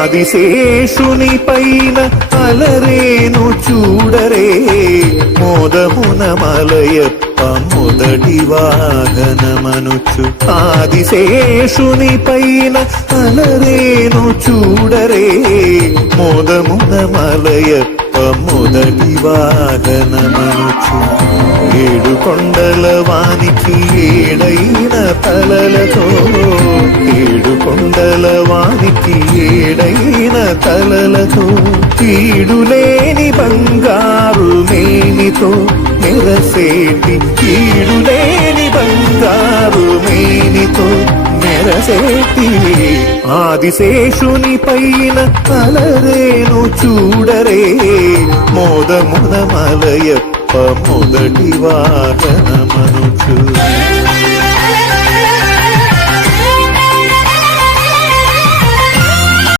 ఆదిశేషుని పైన అలరేను చూడరే మోదమున మలయప్ప మొదటి వాహనమనుచు ఆదిశేషుని పైన అలరేను చూడరే మోదమున మలయప్ప మొదటి వాహనమనుచు ఏడు కొండల వానికి ఏడైన తలలతో ఏడు కొండల వానికి ఏడైన తలలతో కీడులేని బంగారు మేనితో మెరసేటి కీడులేని బంగారు మేనితో మెరసేటి ఆదిశేషుని పైన అలరేను చూడరే మోదమున మలయప్ప మొదటి వాహనమనుచు